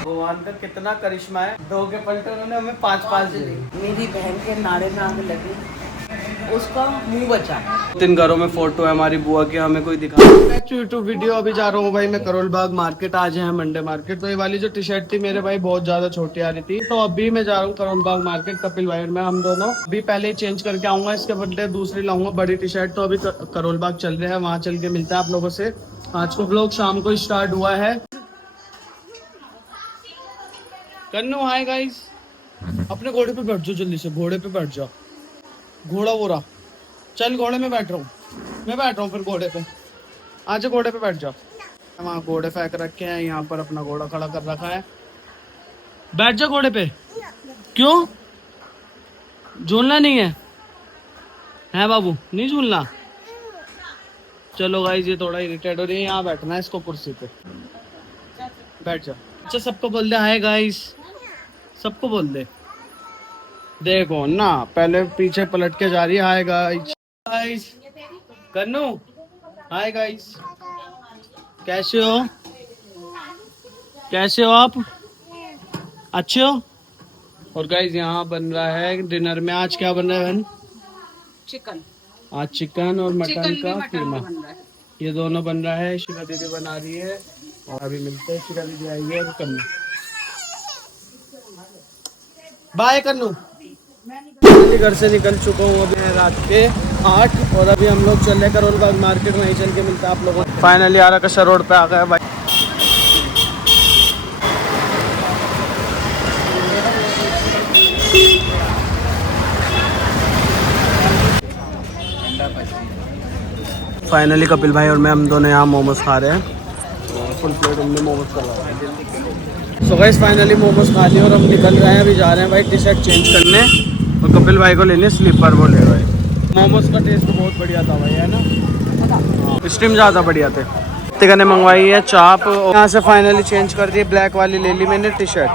भगवान का कितना करिश्मा है, 2 के पलटे उन्होंने हमें 5-5 दे दी। मेरी बहन के नाड़े में आग लगी, उसका मुंह बचा। 3 घरों में फोटो है हमारी बुआ की, हमें कोई दिखा। यूट्यूब वीडियो अभी जा रहा हूँ भाई मैं करोल बाग मार्केट, आज है मंडे मार्केट। तो ये वाली जो टी शर्ट थी मेरे भाई बहुत ज्यादा छोटी आ रही थी, तो अभी मैं जा रहा हूँ करोल बाग मार्केट, कपिल भाई और मैं, हम दोनों अभी पहले चेंज करके आऊंगा, इसके बदले दूसरी लाऊंगा बड़ी टी शर्ट। तो अभी करोल बाग चल रहे हैं, वहाँ चल के मिलता है आप लोगों से। आज को व्लॉग शाम को स्टार्ट हुआ है। कन्नू हाय गाइस, अपने घोड़े पे बैठ जाओ, जल्दी से घोड़े पे बैठ जाओ। घोड़ा वो रहा, चल घोड़े में बैठ रहा हूँ, मैं बैठ रहा हूँ फिर घोड़े पे। आजा घोड़े पे बैठ जाओ। वहाँ घोड़े फेंक रखे हैं, यहाँ पर अपना घोड़ा खड़ा कर रखा है। बैठ जाओ घोड़े पे। क्यों झूलना नहीं है? है बाबू नहीं झूलना? चलो गाइस ये थोड़ा इरिटेट हो रही है, यहाँ बैठना है इसको कुर्सी पे। बैठ जाओ। अच्छा सबको बोल दे हाय गाइस, सबको बोल दे। देखो ना पहले पीछे पलट के जा रही है, हाय गाइस। गाइस कन्नू हाय गाइस, कैसे हो? कैसे हो आप? अच्छे हो? और गाइस यहाँ बन रहा है डिनर में, आज क्या बन रहा है बहन? चिकन। आज चिकन और मटन का मटन कीमा, बन रहा है। ये दोनों बन रहा है। शिवा दीदी बना रही है और अभी मिलते हैं, शिवा दीदी आई है कन्नू। बाय कन्नू। घर से निकल चुका हूँ, अभी है रात के 8 और अभी हम लोग चल रहे करोल बाग मार्केट, वहीं चल के मिलता है आप लोगों को। फाइनली आराकशा रोड पे आ गए भाई। फाइनली कपिल भाई और मैं, हम दोनों यहाँ मोमोज खा रहे हैं, फुल प्लेट हमने मोमोज करवाया है। सो गाइस फाइनली मोमोज खा लिए और हम निकल रहे हैं, अभी जा रहे हैं भाई टी शर्ट चेंज करने और कपिल भाई को लेने स्लीपर वो ले रहे। मोमोज का टेस्ट बहुत बढ़िया था भाई, है ना? स्टीम ज़्यादा बढ़िया थे। तिका ने मंगवाई है चाप, यहाँ से फाइनली चेंज कर दी, ब्लैक वाली ले ली मैंने टी शर्ट।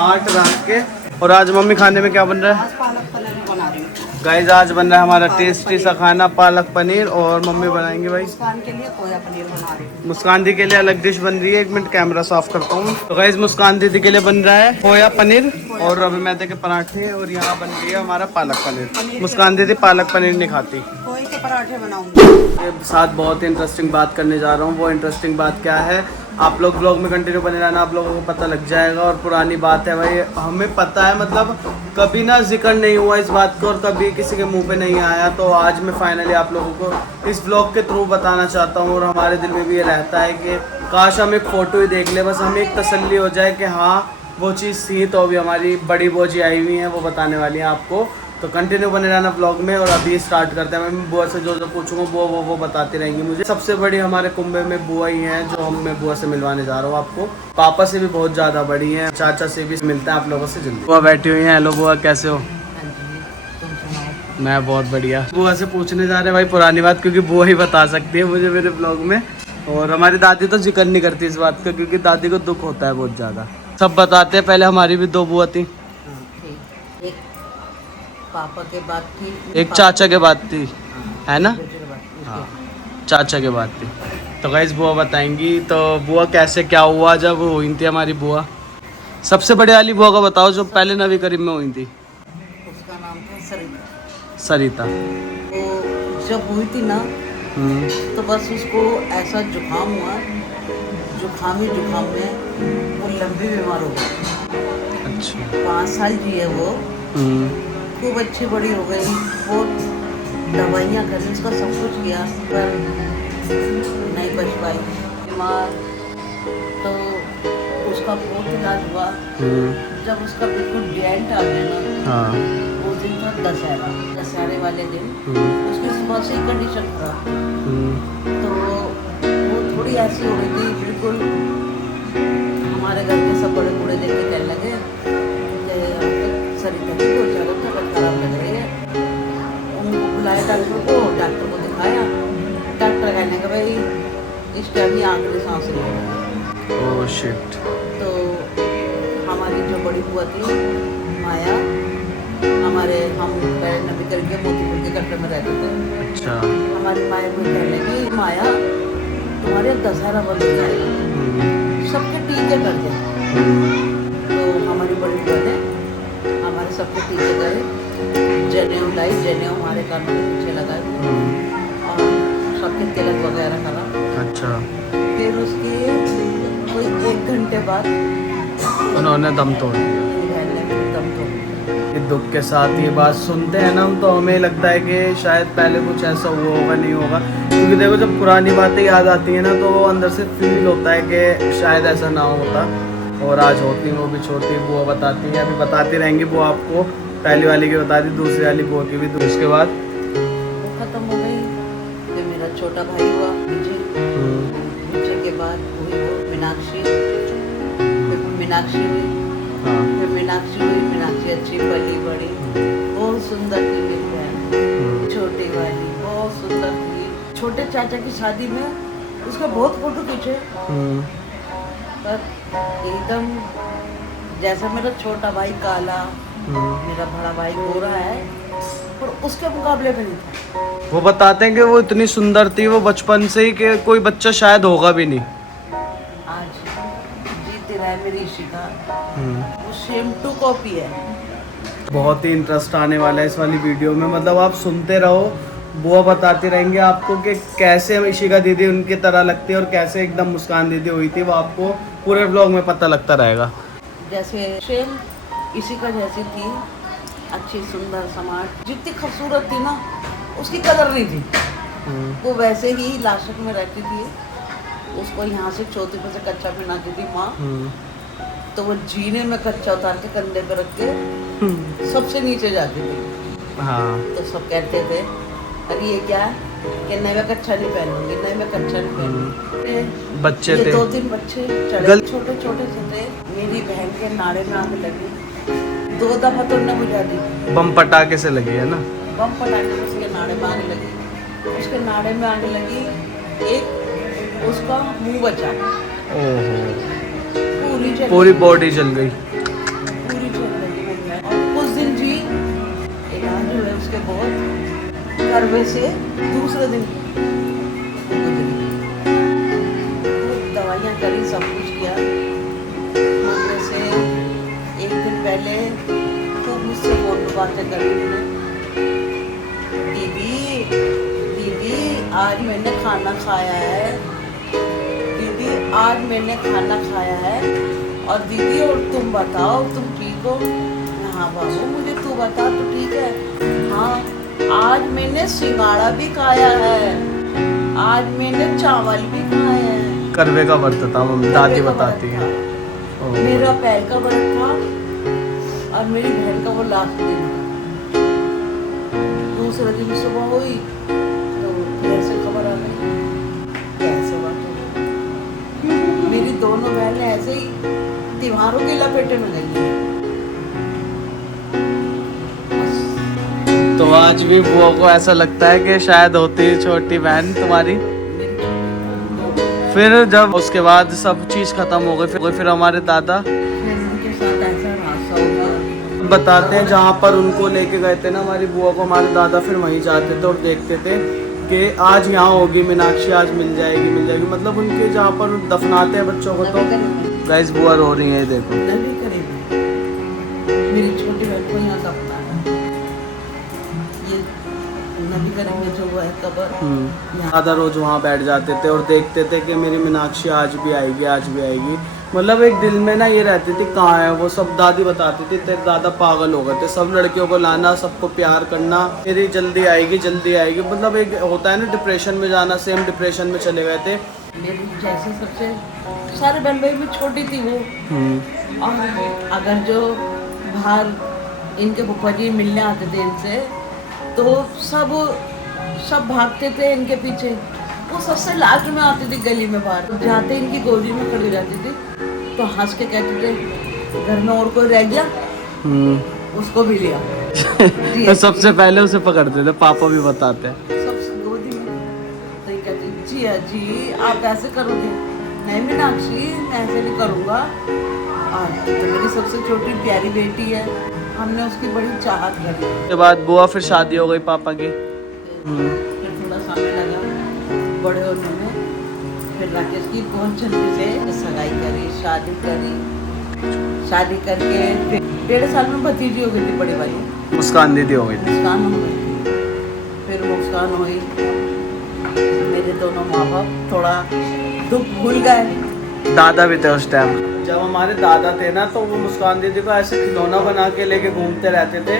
8 रात के और आज मम्मी खाने में क्या बन रहा है? पालक पनीर बना रही हूँ। गाइस आज बन रहा है हमारा टेस्टी सा खाना, पालक पनीर, और मम्मी बनाएंगे भाई मुस्कान के लिए खोया पनीर बना रही हूँ। मुस्कान दी के लिए अलग डिश बन रही है, 1 मिनट कैमरा साफ करता हूँ। तो गाइस मुस्कान दीदी के लिए बन रहा है खोया पनीर और रवी मैदे के पराठे, और यहाँ बन रही है हमारा पालक पनीर। मुस्कान दीदी पालक पनीर नहीं खाती। खोए के पराठे बनाऊंगी। के साथ बहुत ही इंटरेस्टिंग बात करने जा रहा हूँ। वो इंटरेस्टिंग बात क्या है, आप लोग ब्लॉग में कंटिन्यू बने रहना, आप लोगों को पता लग जाएगा। और पुरानी बात है भाई, हमें पता है, मतलब कभी ना जिक्र नहीं हुआ इस बात को और कभी किसी के मुंह पे नहीं आया, तो आज मैं फाइनली आप लोगों को इस ब्लॉग के थ्रू बताना चाहता हूँ। और हमारे दिल में भी ये रहता है कि काश हम एक फ़ोटो ही देख ले, बस हमें एक तसल्ली हो जाए कि हाँ वो चीज़ थी। तो अभी हमारी बड़ी बोजी आई हुई है, वो बताने वाली हैं आपको, तो कंटिन्यू बने रहना ब्लॉग में। और अभी स्टार्ट करते हैं। मैं बुआ से जो जो पूछूंगा वो बताती रहेंगी मुझे। सबसे बड़ी हमारे कुंबे में बुआ ही हैं, जो मैं बुआ से मिलवाने जा रहा हूँ आपको। पापा से भी बहुत ज़्यादा बड़ी हैं, चाचा से भी मिलता है आप लोगों से जल्दी। बुआ बैठी हुई हैं। हेलो बुआ, कैसे हो? मैं बहुत बढ़िया। बुआ से पूछने जा रहे हैं भाई पुरानी बात, क्योंकि बुआ ही बता सकती है मुझे मेरे ब्लॉग में। और हमारी दादी तो जिक्र नहीं करती इस बात का, क्योंकि दादी को दुख होता है बहुत ज़्यादा। सब बताते हैं, पहले हमारी भी 2 बुआ थी, एक पापा के बाद थी, एक चाचा के बाद थी, है ना? हाँ। हाँ चाचा के बाद थी। तो गाइस बुआ बताएंगी। तो बुआ कैसे क्या हुआ जब हुई थी हमारी बुआ? सबसे बड़े वाली बुआ का बताओ, जो पहले नवी करीब में हुई थी। उसका नाम था सरिता। सरिता। वो जब हुई थी ना, तो बस उसको ऐसा जुकाम हुआ, जुकाम में वो लंबी बीमार हो गई। अच्छा। 5 साल की है वो, खूब अच्छी बड़ी हो गई। वो दवाइयाँ करी, उसका सब कुछ किया पर नहीं बच पाई, बीमार। तो उसका बहुत इलाज हुआ। जब उसका बिल्कुल डेंट आ गया ना, हाँ। वो दिन था दशहरे वाले दिन, उसकी सुबह से ही कंडीशन खराब थी। तो वो थोड़ी ऐसी हो गई थी बिल्कुल। हमारे घर के सब बड़े बूढ़े देख के कहने लगे सरिता की बहुत ज़्यादा तबीयत खराब लग रही है। उनको बुलाया डॉक्टर को दिखाया। डॉक्टर कहने का भाई इस टाइम ही आखिरी सांस ले रही है। Oh shit. तो हमारी जो बड़ी बुआ थी माया, हमारे हम पहले नबी करीम के मोतीपुर के कटरे में रहते थे। अच्छा। हमारी माया को कहने लगी, माया तुम्हारे अब दशहरा बंद हो जाएगा, सबके टीके कर दे। तो हमारी बड़ी बुआ ने हमारे सबके टीके करे, जनेऊ लाई, जनेऊ हमारे कानों के पीछे लगाए और सबके तिलक वगैरह करा। अच्छा। फिर उसके कोई 1 घंटे बाद उन्होंने दम तोड़ दिया। मेरी बहन ने भी दम तोड़ दिया। ये दुख के साथ ये बात सुनते हैं ना हम, तो हमें लगता है कि शायद पहले कुछ ऐसा हुआ होगा, नहीं होगा, क्योंकि देखो जब पुरानी बातें याद आती हैं ना तो अंदर से फील होता है कि शायद ऐसा ना होता। और आज होती वो भी छोटी बुआ बताती हैं, अभी बताती रहेंगी बुआ आपको, पहली वाली की बता दी, दूसरी वाली बुआ की भी। उसके बाद वो खत्म हो गई। फिर मेरा छोटा भाई हुआ विजय, विजय के बाद हुई वो मीनाक्षी, फिर मीनाक्षी हुई, हाँ। फिर मीनाक्षी हुई, मीनाक्षी अच्छी पली बड़ी, बहुत सुंदर थी मेरी बहन, छोटी वाली बहुत सुंदर थी। छोटे चाचा की शादी में उसका बहुत फोटो खींचे, पर एकदम जैसा मेरा छोटा भाई काला, मेरा बड़ा भाई गोरा है, पर उसके मुकाबले में नहीं था। वो बताते हैं कि वो इतनी सुंदर थी वो बचपन से ही कि कोई बच्चा शायद होगा भी नहीं। आज जीती रहा है मेरी इशिका, वो सेम टू कॉपी है। बहुत ही इंटरेस्ट आने वाला है इस वाली वीडियो में, मतलब आप सुनते रहो, बुआ बताती रहेंगे आपको कि कैसे इशिका दीदी उनकी तरह लगती है और कैसे एकदम मुस्कान दीदी हुई थी, वो आपको पूरे व्लॉग में पता लगता रहेगा। जैसे सेम इशिका जैसी थी, अच्छी सुंदर समाट, जितनी खूबसूरत थी ना उसकी कदर नहीं थी। वो वैसे ही लाशक में रहती थी, उसको यहाँ से चौथी पे से कच्चा पहनाती थी माँ, तो वो जीने में कच्चा उतार के कंधे पे रख के सबसे नीचे जाती थी। हाँ। तो सब कहते थे अरे ये क्या है कि नहीं मैं कच्चा नहीं पहनूंगी, नहीं मैं कच्चा नहीं पहनूंगी। बच्चे ये थे 2-3 बच्चे चढ़े, छोटे छोटे से थे। मेरी बहन के नाड़े में आग लगी, 2 दफा तो उन्हें बुझा दी, बम पटाखे से लगी है ना। बम पटाखे से उसके नाड़े में आग लगी, उसके नाड़े में आग लगी, एक उसका मुंह बचा, ओहो, पूरी बॉडी जल गई। पूरी चल रही है। और कुछ दिन जी इलाज हुए उसके बहुत, करवे से दूसरे दिन दवाइयाँ करी, सब कुछ किया, मरने से 1 दिन पहले खूब मुझसे फोन पे बातें करी उन्होंने, दीदी दीदी आज मैंने खाना खाया है, दीदी आज मैंने खाना खाया है, और दीदी और तुम बताओ तुम ठीक हो? हाँ बाबू मुझे तू बता तो ठीक है। हाँ आज मैंने सिंगाड़ा भी खाया है, आज मैंने चावल भी खाए हैं। करवे का व्रत था, मम्मी दादी बताती है। मेरा पहल का व्रत था और मेरी बहन का वो लास्ट दिन था। दूसरे दिन सुबह हुई तो फिर से खबर आ गई कैसे बात हो गई। मेरी दोनों बहनें ऐसे ही त्योहारों की लपेटे में गई। तो आज भी बुआ को ऐसा लगता है कि शायद होती छोटी बहन तुम्हारी। फिर जब उसके बाद सब चीज खत्म हो गई, फिर हमारे दादा उनके साथ ऐसा हादसा होगा। बताते हैं जहाँ पर उनको लेके गए थे ना हमारी बुआ को, हमारे दादा फिर वहीं जाते थे और देखते थे कि आज यहाँ होगी मीनाक्षी, आज मिल जाएगी, मतलब उनके जहाँ पर दफनाते हैं बच्चों को। तो गाइस बुआ रो रही है, देखो नबी करीब मेरी छोटी बहन को यहाँ दफनाया, ये नबी करीब में जो है कब्र। दादा रोज वहाँ बैठ जाते थे और देखते थे कि मेरी मीनाक्षी आज भी आएगी। मतलब एक दिल में ना ये रहती थी कहाँ है वो, सब दादी बताती थी तेरे दादा पागल हो गए थे, सब लड़कियों को लाना, सबको प्यार करना, मेरी जल्दी आएगी। मतलब एक होता है ना डिप्रेशन में जाना, सेम डिप्रेशन में चले गए थे। मेरी जैसे सबसे सारे बहन भाई में छोटी थी वो, और अगर जो बाहर इनके फूफा जी मिलने आते थे इनसे, तो सब भागते थे इनके पीछे। वो सबसे लास्ट में आती थी गली में बाहर, जाते इनकी गोदी में खड़ी रहती थी, तो हंस के कहते थे घर में और कोई रह गया, उसको भी लिया। तो सबसे पहले उसे पकड़ते थे, पापा भी बताते हैं। सबसे गोदी में तो ये कहती जी अजी आप ऐसे करोगे? नहीं मीनाक्षी मैं ऐसे नहीं करूँगा। और तो मेरी सबसे छोटी प्यारी बेटी है, हमने उसकी बड़ी चाहत करी। उसके बाद बुआ फिर शादी हो गई पापा की। फिर थोड़ा समय लगा बड़े होने में, फिर राकेश की बहुत जल्दी से सगाई करी, शादी करी। शादी करके फिर 1.5 साल में भतीजी हो गई थी बड़ी वाली, मुस्कान दीदी हो गई थी। मुस्कान हो गई थी। फिर मुस्कान हुई, मेरे दोनों माँ बाप थोड़ा दुख भूल गए। दादा भी थे उस टाइम। जब हमारे दादा थे ना तो वो मुस्कान दीदी को ऐसे खिलौना बना के लेके घूमते रहते थे।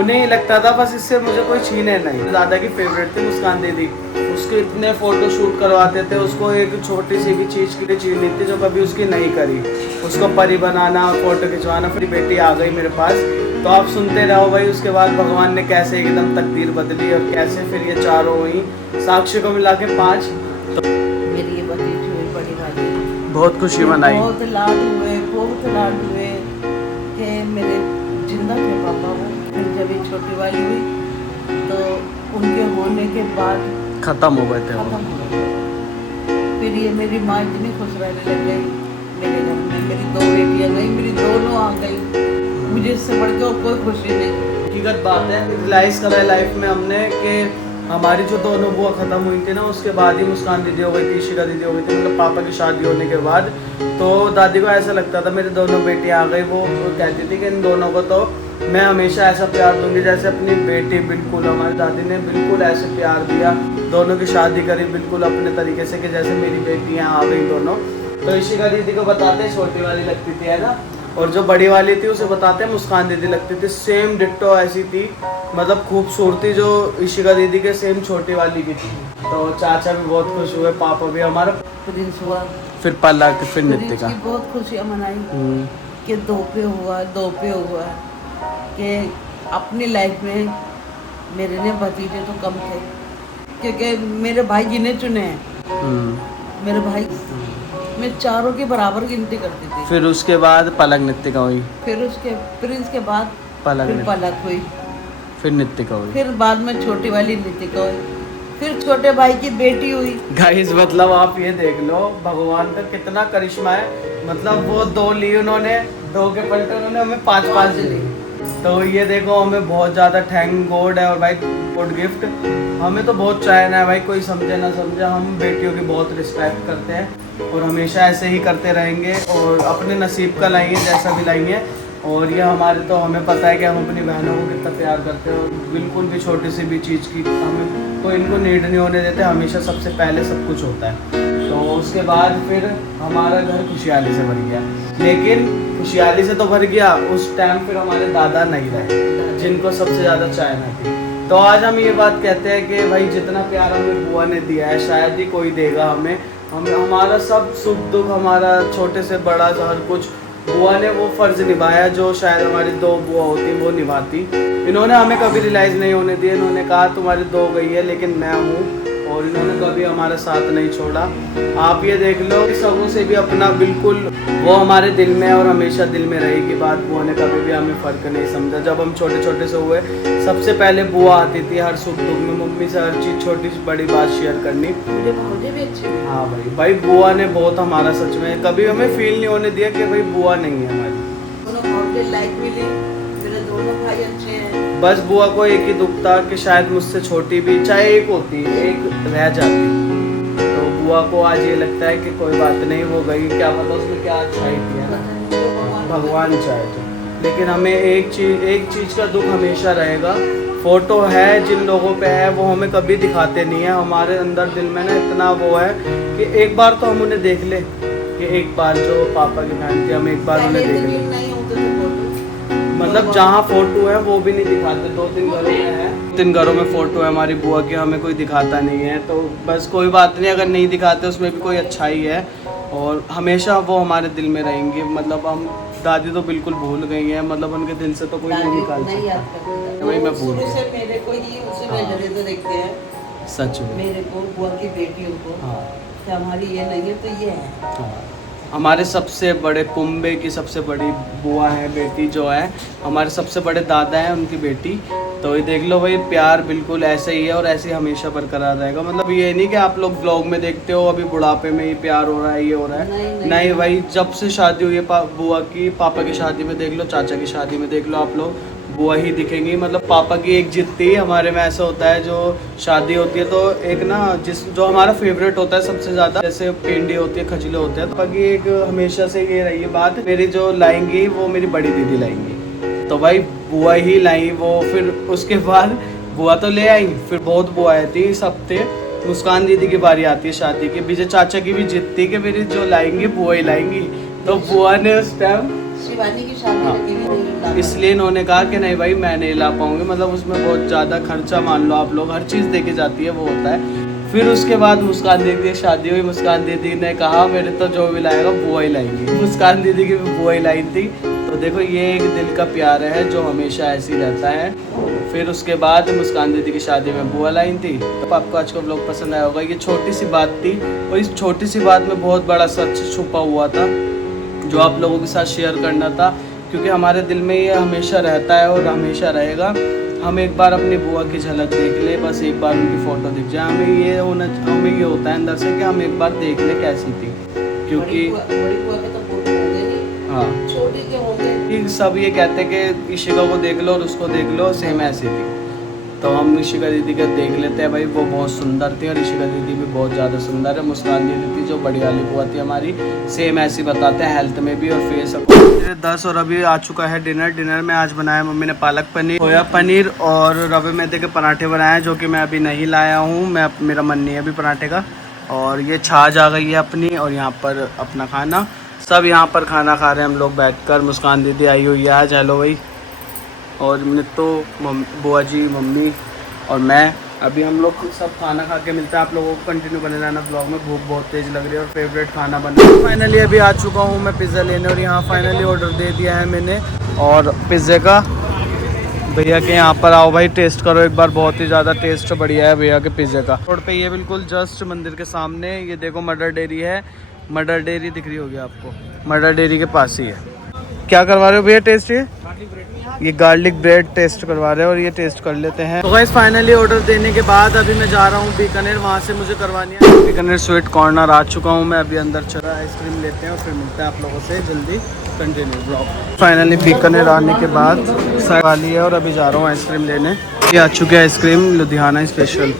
उन्हें ही लगता था बस इससे मुझे कोई छीने नहीं। दादा की फेवरेट थी मुस्कान दीदी, उसके इतने फोटो शूट करवाते थे। उसको एक छोटी सी भी चीज़ के लिए चीज नहीं थी जो कभी उसकी नहीं करी। उसको परी बनाना, फोटो खिंचवाना। फिर बेटी आ गई मेरे पास, तो आप सुनते रहो भाई। उसके बाद भगवान ने कैसे एकदम तकदीर बदली और कैसे फिर ये चारों हुई। साक्षी को मिला के 5। मेरी ये भतीजी हुई बड़ी वाली, बहुत खुशी मनाई। बहुत लाड हुए कि मेरे जिंदा थे पापा वो। फिर जब ये छोटी वाली हुई तो उनके होने के बाद खत्म हो गए थे वो। खत्म हो गए। फिर ये मेरी माँ इतनी खुश रहने लग गई मेरे घर में। मेरी 2 बेटियाँ गई, मेरी दोनों आ गई। मुझे इससे बढ़ के और कोई खुशी नहीं। हकीकत बात है, रियलाइज़ करा है लाइफ में हमने कि हमारी जो दोनों बुआ ख़त्म हुई थी ना, उसके बाद ही मुस्कान दीदी हो गई थी, इशिका दीदी हो गई थी। मतलब पापा की शादी होने के बाद तो दादी को ऐसा लगता था मेरी दोनों बेटियाँ आ गई। वो कहती थी कि इन दोनों को तो मैं हमेशा ऐसा प्यार दूंगी जैसे अपनी बेटी। बिल्कुल हमारी दादी ने बिल्कुल ऐसे प्यार दिया, दोनों की शादी करी बिल्कुल अपने तरीके से कि जैसे मेरी बेटियाँ आ गई दोनों। तो इशिका दीदी को बताते छोटी वाली लगती थी, है ना, और जो बड़ी वाली थी उसे बताते मुस्कान दीदी लगती थी। सेम डिट्टो ऐसी थी, मतलब खूबसूरती जो इशिका दीदी के सेम छोटी वाली की थी। तो चाचा भी बहुत खुश हुए, पापा भी हमारा। प्रिंस हुआ, फिर पलक, फिर प्रिंस नित्तिका। की बहुत खुशियाँ मनाई कि 2 पे हुआ कि अपनी लाइफ में मेरे ने भतीजे तो कम थे, क्योंकि मेरे भाई गिने चुने हैं। मेरे भाई मैं चारों के बराबर गिनती करती थी। फिर उसके बाद पलक नित्तिका हुई। फिर उसके प्रिंस के बाद पलक फिर पलक हुई, फिर नित्तिका हुई। फिर बाद में छोटी वाली नितिका हुई, फिर छोटे भाई की बेटी हुई। गाइस मतलब आप ये देख लो भगवान का कितना करिश्मा है। मतलब वो 2 ली उन्होंने, 2 के पलटे उन्होंने हमें 5 ली। तो ये देखो हमें बहुत ज़्यादा थैंक गॉड है। और भाई गुड गिफ्ट हमें तो बहुत चाहना है भाई, कोई समझे ना समझे, हम बेटियों की बहुत रिस्पेक्ट करते हैं और हमेशा ऐसे ही करते रहेंगे और अपने नसीब का लाएंगे जैसा भी लाएंगे। और ये हमारे तो हमें पता है कि हम अपनी बहनों को कितना प्यार करते हैं और बिल्कुल भी छोटी सी भी चीज़ की हमें तो इनको नीड नहीं होने देते। हमेशा सबसे पहले सब कुछ होता है। तो उसके बाद फिर हमारा घर खुशहाली से भर गया, लेकिन खुशहाली से तो भर गया उस टाइम फिर हमारे दादा नहीं रहे जिनको सबसे ज़्यादा चाहना थी। तो आज हम ये बात कहते हैं कि भाई जितना प्यार हमें बुआ ने दिया है शायद ही कोई देगा हमें। हमारा सब सुख दुख, हमारा छोटे से बड़ा हर कुछ बुआ ने वो फ़र्ज़ निभाया जो शायद हमारी 2 बुआ होती वो निभाती। इन्होंने हमें कभी रियलाइज़ नहीं होने दिया। इन्होंने कहा तुम्हारी 2 गई है लेकिन मैं हूँ, और इन्होंने कभी हमारा साथ नहीं छोड़ा। आप ये देख लो सबों से भी अपना बिल्कुल वो हमारे दिल में है और हमेशा दिल में रहेगी बात। बुआ ने कभी भी हमें फ़र्क नहीं समझा। जब हम छोटे छोटे से हुए सबसे पहले बुआ आती थी हर सुख दुख में, मम्मी से हर चीज़ छोटी सी बड़ी बात शेयर करनी। मुझे भी अच्छी लगी। हाँ भाई बुआ ने बहुत हमारा सच में कभी हमें फील नहीं होने दिया कि भाई बुआ नहीं है हमारी। दोनों लाइफ मिली, मेरे दोनों भाई अच्छे हैं। बस बुआ को एक ही दुख था कि शायद मुझसे छोटी भी चाहे एक होती एक रह जाती। तो बुआ को आज ये लगता है कि कोई बात नहीं वो गई, क्या पता उसमें क्या अच्छाई थी, है ना, भगवान चाहे तो। लेकिन हमें एक चीज़ का दुख हमेशा रहेगा। फ़ोटो है जिन लोगों पे है वो हमें कभी दिखाते नहीं है। हमारे अंदर दिल में ना इतना वो है कि एक बार तो हम उन्हें देख ले, कि एक बार जो पापा की बहन थी हम एक बार उन्हें देख ले। नहीं होते थे फोटो, मतलब जहाँ फोटो है वो भी नहीं दिखाते। 2-3 घरों में है, 3 घरों में फ़ोटो है हमारी बुआ की, हमें कोई दिखाता नहीं है। तो बस कोई बात नहीं, अगर नहीं दिखाते उसमें भी कोई अच्छाई है और हमेशा वो हमारे दिल में रहेंगी। मतलब हम दादी तो बिल्कुल भूल गई हैं, मतलब उनके दिल से तो कोई नहीं निकाल सकता। वही मैं भूल शुरू से मेरे को ही उसे नजरिए तो देखते हैं सच में। मेरे को, बुआ की बेटियों को। हाँ कि हमारी ये नहीं है तो ये है। हाँ, हमारे सबसे बड़े कुंबे की सबसे बड़ी बुआ है बेटी जो है, हमारे सबसे बड़े दादा हैं उनकी बेटी। तो ये देख लो भाई प्यार बिल्कुल ऐसे ही है और ऐसे ही हमेशा बरकरार रहेगा। मतलब ये नहीं कि आप लोग व्लॉग में देखते हो अभी बुढ़ापे में ही प्यार हो रहा है ये हो रहा है, नहीं भाई जब से शादी हुई है बुआ की, पापा की शादी में देख लो, चाचा की शादी में देख लो आप लोग, बुआ ही दिखेंगी। मतलब पापा की एक जिद थी हमारे में, ऐसा होता है जो शादी होती है तो एक ना जो हमारा फेवरेट होता है सबसे ज़्यादा, जैसे पिंडी होती है, खजले होते हैं, तो पापा की एक हमेशा से ये रही है बात, मेरी जो लाएंगी वो मेरी बड़ी दीदी लाएंगी। तो भाई बुआ ही लाई वो। फिर उसके बाद बुआ तो ले आई, फिर बहुत बुआ आई थी इस हफ्ते। मुस्कान दीदी की बारी आती है शादी की। विजय चाचा की भी जिद थी कि मेरी जो लाएंगी बुआ ही लाएंगी। तो बुआ ने उस टाइम शिवानी की शादी लगी भी नहीं ला इसलिए इन्होंने कहा कि नहीं भाई मैं नहीं ला पाऊंगी, मतलब उसमें बहुत ज़्यादा खर्चा, मान लो आप लोग, हर चीज़ देके जाती है, वो होता है। फिर उसके बाद मुस्कान दीदी की शादी हुई। मुस्कान दीदी ने कहा मेरे तो जो भी लाएगा बुआ ही लाएंगी। मुस्कान दीदी की भी बुआ ही लाई थी। तो देखो ये एक दिल का प्यार है जो हमेशा ऐसे ही रहता है। फिर उसके बाद मुस्कान दीदी की शादी में बुआ लाई थी। तो आपको आज का व्लॉग पसंद आया होगा। ये छोटी सी बात थी और इस छोटी सी बात में बहुत बड़ा सच छुपा हुआ था जो आप लोगों के साथ शेयर करना था, क्योंकि हमारे दिल में ये हमेशा रहता है और हमेशा रहेगा। हम एक बार अपनी बुआ की झलक देख ले, बस एक बार उनकी फ़ोटो दिख जाए, हमें ये होता है अंदर से कि हम एक बार देख ले कैसी थी। क्योंकि बड़ी बुआ के तो फोटो होंगे नहीं, हाँ, छोटी के होंगे। सब ये कहते हैं कि इशिका को देख लो और उसको देख लो, सेम ऐसी थी। तो हम इशिका दीदी को देख लेते हैं भाई, वो बहुत सुंदर थी और इशिका दीदी भी बहुत ज़्यादा सुंदर है। मुस्कान दीदी थी जो बड़ी वाली बुआ थी हमारी, सेम ऐसी बताते हैं हेल्थ में भी और फेस। 10 और अभी आ चुका है डिनर में आज बनाया मम्मी ने पालक पनीर, सोया पनीर और रवे मैदे के पराठे बनाए हैं, जो कि मैं अभी नहीं लाया हूँ। मेरा मन नहीं है अभी पराठे का। और ये छाछ आ गई है अपनी, और यहाँ पर अपना खाना, सब यहाँ पर खाना खा रहे हैं हम लोग बैठकर। मुस्कान दीदी आई हुई है आज, हेलो भाई। और तो बुआ जी, मम्मी और मैं, अभी हम लोग सब खाना खा के मिलते हैं। आप लोगों को कंटिन्यू बने रहना ब्लॉग में, भूख बहुत तेज़ लग रही है और फेवरेट खाना बना। फाइनली अभी आ चुका हूँ मैं पिज़्ज़ा लेने, और यहाँ फाइनली ऑर्डर दे दिया है मैंने और पिज़्ज़े का। भैया के यहाँ पर आओ भाई, टेस्ट करो एक बार, बहुत ही ज़्यादा टेस्ट बढ़िया है भैया के पिज़्ज़े का। रोड पे ये बिल्कुल जस्ट मंदिर के सामने, ये देखो मदर डेयरी है। मदर डेयरी दिख रही होगी आपको, मदर डेयरी के पास ही है। क्या करवा रहे हो भैया टेस्ट? ये गार्लिक ब्रेड टेस्ट करवा रहे हैं और ये टेस्ट कर लेते हैं। तो गाइस फाइनली ऑर्डर देने के बाद अभी मैं जा रहा हूँ बीकानेर, वहाँ से मुझे करवानी है। बीकानेर स्वीट कॉर्नर आ चुका हूँ मैं, अभी अंदर चला, आइसक्रीम लेते हैं और फिर मिलते हैं आप लोगों से जल्दी। Continue blog. फाइनली बीकानेर आने के बाद वाली है और अभी जा रहा हूँ आइसक्रीम लेने। ये आ चुके हैं ice cream Ludhiana special.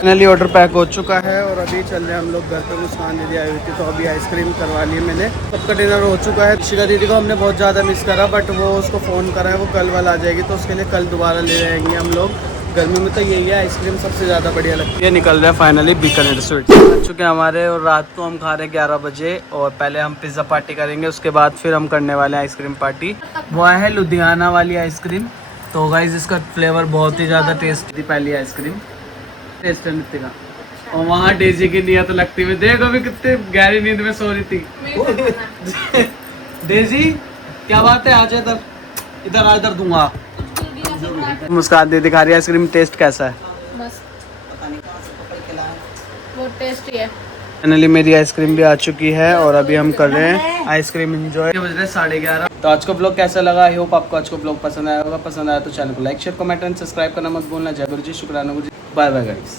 Finally order pack हो चुका है और अभी चल रहे हैं हम लोग घर पे। मुस्कान दीदी आई हुई थी तो अभी आइसक्रीम करवा ली मैंने। सबका डिनर हो चुका है। शिका दीदी को हमने बहुत ज़्यादा मिस करा, बट वो उसको फ़ोन करा है, वो कल वाला आ जाएगी, तो उसके लिए कल दोबारा ले जाएंगे हम लोग। गर्मी में तो यही है, आइसक्रीम सबसे ज़्यादा बढ़िया लगती है। निकल रहे हैं फाइनली बीकानेर स्वीट आ चुके हैं हमारे, और रात को हम खा रहे हैं 11 बजे। और पहले हम पिज़्ज़ा पार्टी करेंगे, उसके बाद फिर हम करने वाले हैं आइसक्रीम पार्टी। वो है लुधियाना वाली आइसक्रीम। तो गाइस इसका फ्लेवर बहुत ही ज़्यादा टेस्टी थी पहली आइसक्रीम, टेस्ट है का। और वहाँ डेजी की नीयत लगती हुई देखो, अभी कितने गहरी नींद में सो रही थी। डेजी क्या बात है, आज इधर इधर आ, इधर दूंगा। मुस्कान दीदी खा रही है आइसक्रीम, टेस्ट कैसा है? बस वो टेस्टी है। फाइनली मेरी आइसक्रीम भी आ चुकी है और अभी हम कर रहे हैं आइसक्रीम एंजॉय। बज रहे 11:30। तो आज का ब्लॉग कैसा लगा? आई होप आपको आज का ब्लॉग पसंद आया होगा। पसंद आया तो चैनल को like share comment and subscribe करना मत भूलना। जय गुरु जी, शुक्राना गुरु जी, बाय बाय गाइस।